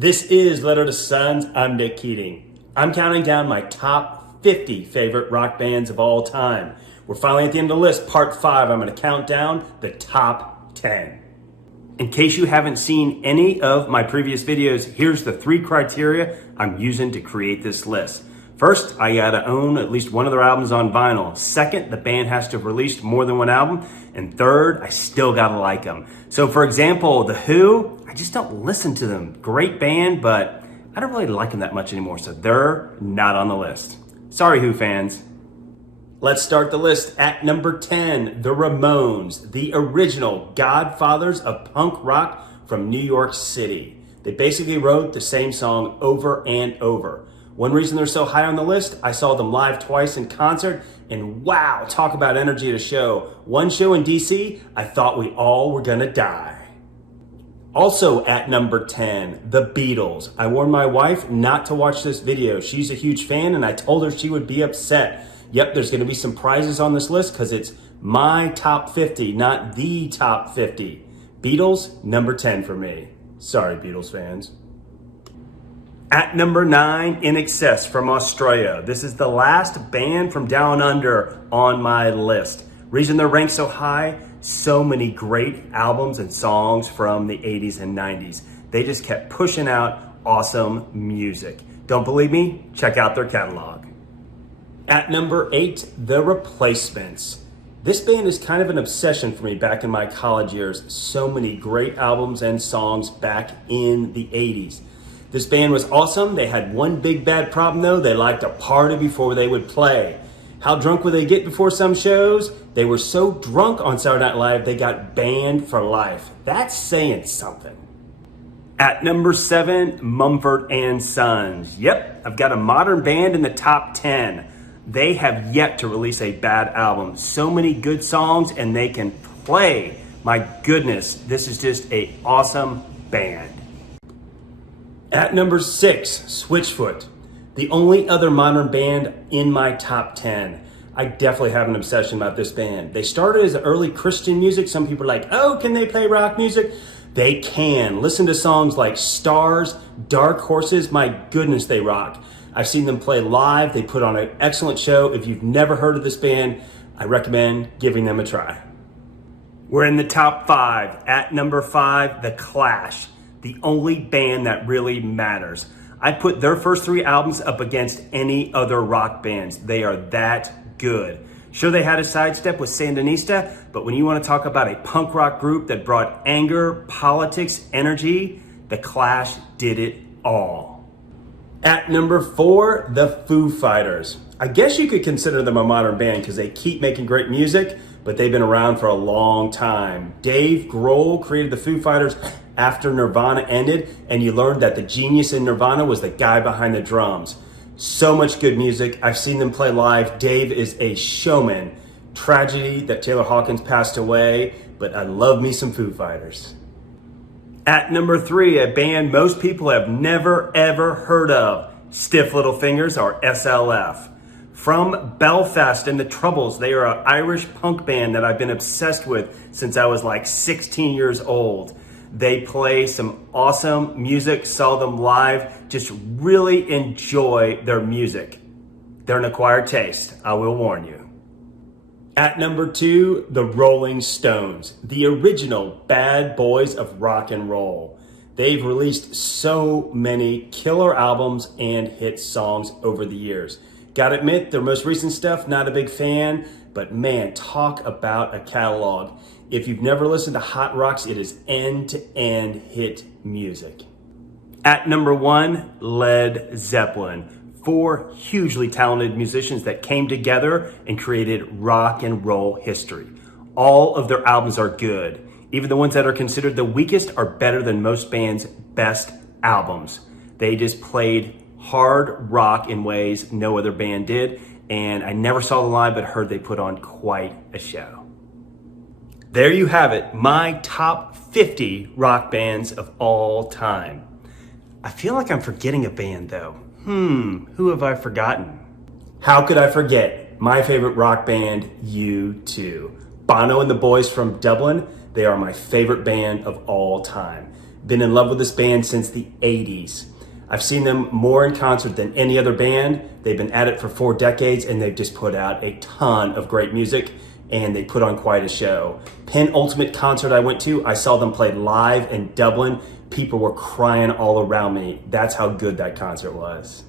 This is Letter to Sons. I'm Nick Keating. I'm counting down my top 50 favorite rock bands of all time. We're finally at the end of the list, part 5. I'm going to count down the top 10. In case you haven't seen any of my previous videos, here's the 3 criteria I'm using to create this list. First, I gotta own at least one of their albums on vinyl. Second, the band has to have released more than one album. And third, I still gotta like them. So for example, The Who, I just don't listen to them. Great band, but I don't really like them that much anymore, so they're not on the list. Sorry, Who fans. Let's start the list at number 10, the Ramones, the original godfathers of punk rock from New York City. They basically wrote the same song over and over. One reason they're so high on the list, I saw them live twice in concert, and wow, talk about energy at a show. One show in DC, I thought we all were gonna die. Also at number 10, the Beatles. I warned my wife not to watch this video. She's a huge fan, and I told her she would be upset. Yep, there's gonna be some prizes on this list because it's my top 50, not the top 50. Beatles, number 10 for me. Sorry, Beatles fans. At number 9, INXS from Australia. This is the last band from down under on my list. Reason they're ranked so high, so many great albums and songs from the 80s and 90s. They just kept pushing out awesome music. Don't believe me? Check out their catalog. At number 8, The Replacements. This band is kind of an obsession for me back in my college years. So many great albums and songs back in the 80s. This band was awesome. They had one big bad problem though. They liked to party before they would play. How drunk would they get before some shows? They were so drunk on Saturday Night Live, they got banned for life. That's saying something. At number 7, Mumford and Sons. Yep, I've got a modern band in the top 10. They have yet to release a bad album. So many good songs and they can play. My goodness, this is just an awesome band. At number 6, Switchfoot, the only other modern band in my top 10. I definitely have an obsession about this band. They started as early Christian music. Some people are like, oh, can they play rock music? They can. Listen to songs like Stars, Dark Horses. My goodness, they rock. I've seen them play live. They put on an excellent show. If you've never heard of this band, I recommend giving them a try. We're in the top 5. At number 5, The Clash. The only band that really matters. I put their first 3 albums up against any other rock bands. They are that good. Sure, they had a sidestep with Sandinista, but when you want to talk about a punk rock group that brought anger, politics, energy, The Clash did it all. At number 4, the Foo Fighters. I guess you could consider them a modern band because they keep making great music, but they've been around for a long time. Dave Grohl created the Foo Fighters after Nirvana ended, and you learned that the genius in Nirvana was the guy behind the drums. So much good music. I've seen them play live. Dave is a showman. Tragedy that Taylor Hawkins passed away, but I love me some Foo Fighters. At number 3, a band most people have never ever heard of, Stiff Little Fingers, or SLF. From Belfast and the Troubles, they are an Irish punk band that I've been obsessed with since I was like 16 years old. They play some awesome music, saw them live, just really enjoy their music. They're an acquired taste, I will warn you. At number 2, the Rolling Stones, the original bad boys of rock and roll. They've released so many killer albums and hit songs over the years. Gotta admit, their most recent stuff, not a big fan, but man, talk about a catalog. If you've never listened to Hot Rocks, it is end-to-end hit music. At number 1, Led Zeppelin. 4 hugely talented musicians that came together and created rock and roll history. All of their albums are good. Even the ones that are considered the weakest are better than most bands' best albums. They just played hard rock in ways no other band did, and I never saw them live but heard they put on quite a show. There you have it, my top 50 rock bands of all time. I feel like I'm forgetting a band though. Who have I forgotten? How could I forget my favorite rock band, U2. Bono and the Boys from Dublin, they are my favorite band of all time. Been in love with this band since the 80s. I've seen them more in concert than any other band. They've been at it for 4 decades and they've just put out a ton of great music and they put on quite a show. Penultimate concert I went to, I saw them play live in Dublin. People were crying all around me. That's how good that concert was.